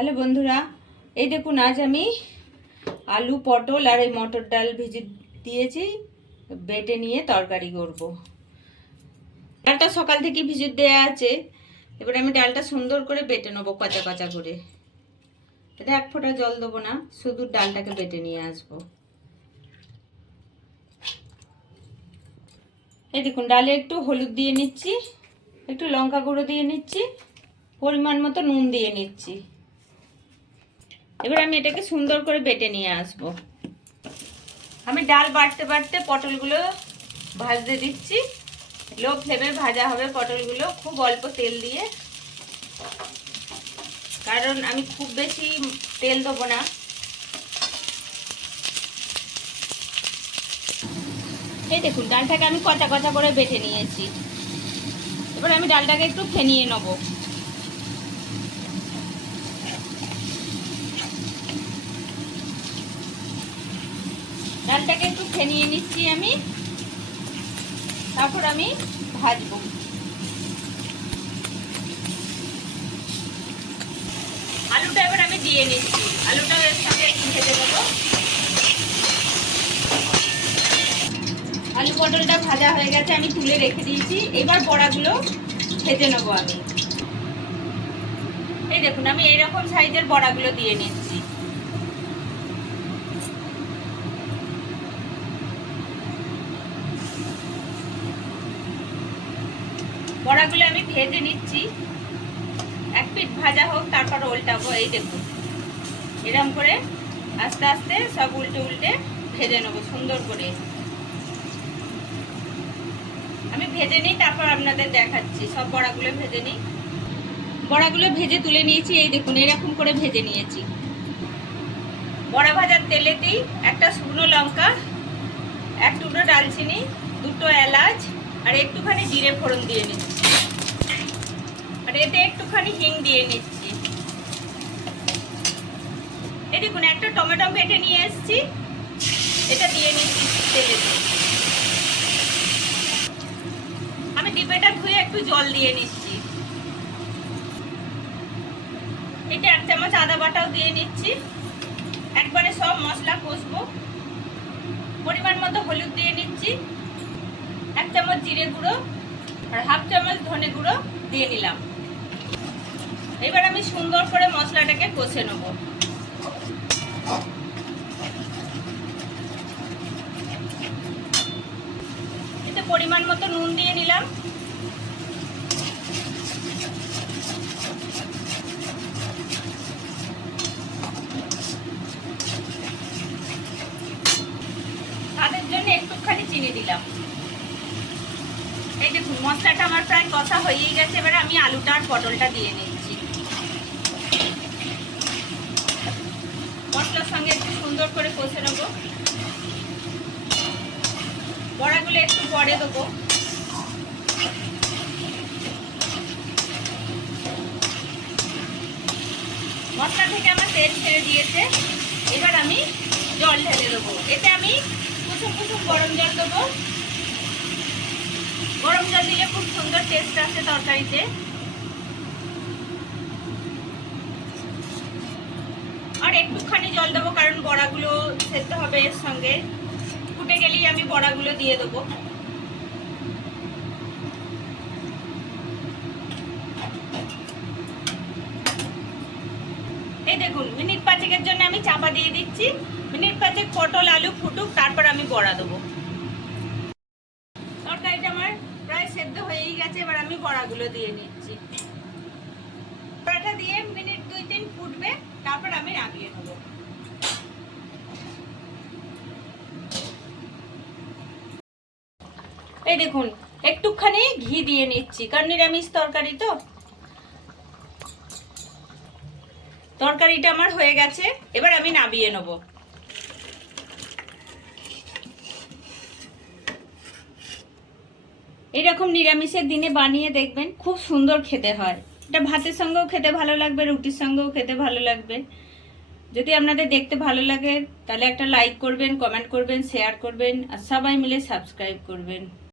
Hello বন্ধুরা, এই দেখুন আজ আমি আলু পটল আর এই মটর ডাল ভিজিয়ে দিয়েছি, বেটে নিয়ে তরকারি করব। ডালটা সকাল থেকে ভিজিয়ে দেওয়া আছে। এবার আমি ডালটা সুন্দর করে বেটে নেবো, কচা কচা করে। এটা এক ফোঁটা জল দেবো না, শুধু ডালটাকে বেটে নিয়ে আসবো। এই দেখুন ডালে একটু হলুদ দিয়ে নিচ্ছি, একটু লঙ্কা গুঁড়ো দিয়ে নিচ্ছি, পরিমাণ মতো নুন দিয়ে নিচ্ছি। এবার আমি এটাকে সুন্দর করে বেটে নিয়ে আসব। আমি ডাল বাটতে বাটতে পটলগুলো ভাজতে দিচ্ছি। লো ফ্লেমে ভাজা হবে পটলগুলো, খুব অল্প তেল দিয়ে, কারণ আমি খুব বেশি তেল দেবো না। এই দেখুন ডালটাকে আমি কচা কচা করে বেটে নিয়েছি। এবার আমি ডালটাকে একটু ফেনিয়ে নেবো। ডালটাকে একটু ফেনিয়ে নিচ্ছি আমি, তারপর আমি ভাজবো। আলুটা এবার আমি দিয়ে নিচ্ছি, আলুটা এর সঙ্গে একটু ভেজে দেবো। আলু পটলটা ভাজা হয়ে গেছে, আমি তুলে রেখে দিয়েছি। এবার বড়াগুলো ভেজে নেবো আমি। এই দেখুন আমি এইরকম সাইজের বড়াগুলো দিয়ে নিচ্ছি। বড়াগুলো আমি ভেজে নিচ্ছি, এক পিঠ ভাজা হোক, তারপর উল্টাবো। এই দেখুন এরকম করে আস্তে আস্তে সব উল্টে উল্টে ভেজে নেবো সুন্দর করে। আমি ভেজে নিই, তারপর আপনাদের দেখাচ্ছি। সব বড়াগুলো ভেজে নিই। বড়াগুলো ভেজে তুলে নিয়েছি। এই দেখুন এরকম করে ভেজে নিয়েছি। বড়া ভাজার তেলেতেই একটা শুকনো লঙ্কা, এক টুকরো ডালচিনি, দুটো এলাচ আর একটুখানি জিরে ফোড়ন দিয়ে নিচ্ছি। আর এতে একটুখানি হিং দিয়ে নিচ্ছি। এই দেখুন একটা টমেটো কেটে নিয়ে এসেছি, এটা দিয়ে নিচ্ছি তেলেতে। আমি ডিপেটা ধুয়ে একটু জল দিয়ে নিচ্ছি। এটা এক চামচ আদা বাটাও দিয়ে নিচ্ছি। একবারে সব মশলা কষবো। পরিমাণ মতো হলুদ দিয়ে নিচ্ছি, এক চামচ জিরে গুঁড়ো আর হাফ চামচ ধনে গুঁড়ো দিয়ে নিলাম। এবার আমি সুন্দর করে মশলাটাকে কষে নেব। এতে পরিমাণ মতো নুন দিয়ে নিলাম। স্বাদের জন্য একটুখানি চিনি দিলাম। এই দেখুন মশলাটা আমার প্রায় কষা হয়েই গেছে। এবার আমি আলুটা আর পটলটা দিয়ে নিচ্ছি। মশলার সঙ্গে একটু সুন্দর করে কষে নেবো। বড়াগুলো একটু পরে দেবো। মশলা থেকে আমার তেল ছেড়ে দিয়েছে। এবার আমি জল ঢেলে দেবো। এতে আমি কুসুম কুসুম গরম জল দেবো। গরম জল দিলে খুব সুন্দর টেস্ট আসে তরকারিতে। আর একটুখানি জল দেবো, কারণ বড়াগুলো সেদ্ধ হবে এর সঙ্গে। ফুটে গেলেই আমি বড়াগুলো দিয়ে দেবো। এই দেখুন মিনিট পাঁচেকের জন্য আমি চাপা দিয়ে দিচ্ছি। মিনিট পাঁচেক পটল আলু ফুটুক, তারপর আমি বড়া দেবো। তরকারিটা আমার প্রায় সেদ্ধ হয়েই গেছে। এবার আমি বড়াগুলো দিয়ে নিচ্ছি। বড়াটা দিয়ে মিনিট 2-3 ফুটবে, তারপর আমি নামিয়ে নেবো। এই দেখুন একটুখানি ঘি দিয়ে নিচ্ছি, কারণ নিরামিষ তরকারি তো। তরকারিটা আমার হয়ে গেছে, এবার আমি নামিয়ে নেব। এরকম নিরামিষের দিনে বানিয়ে দেখবেন, খুব সুন্দর খেতে হয়। এটা ভাতের সঙ্গেও খেতে ভালো লাগবে, রুটির সঙ্গেও খেতে ভালো লাগবে। যদি আপনাদের দেখতে ভালো লাগে তাহলে একটা লাইক করবেন, কমেন্ট করবেন, শেয়ার করবেন আর সবাই মিলে সাবস্ক্রাইব করবেন।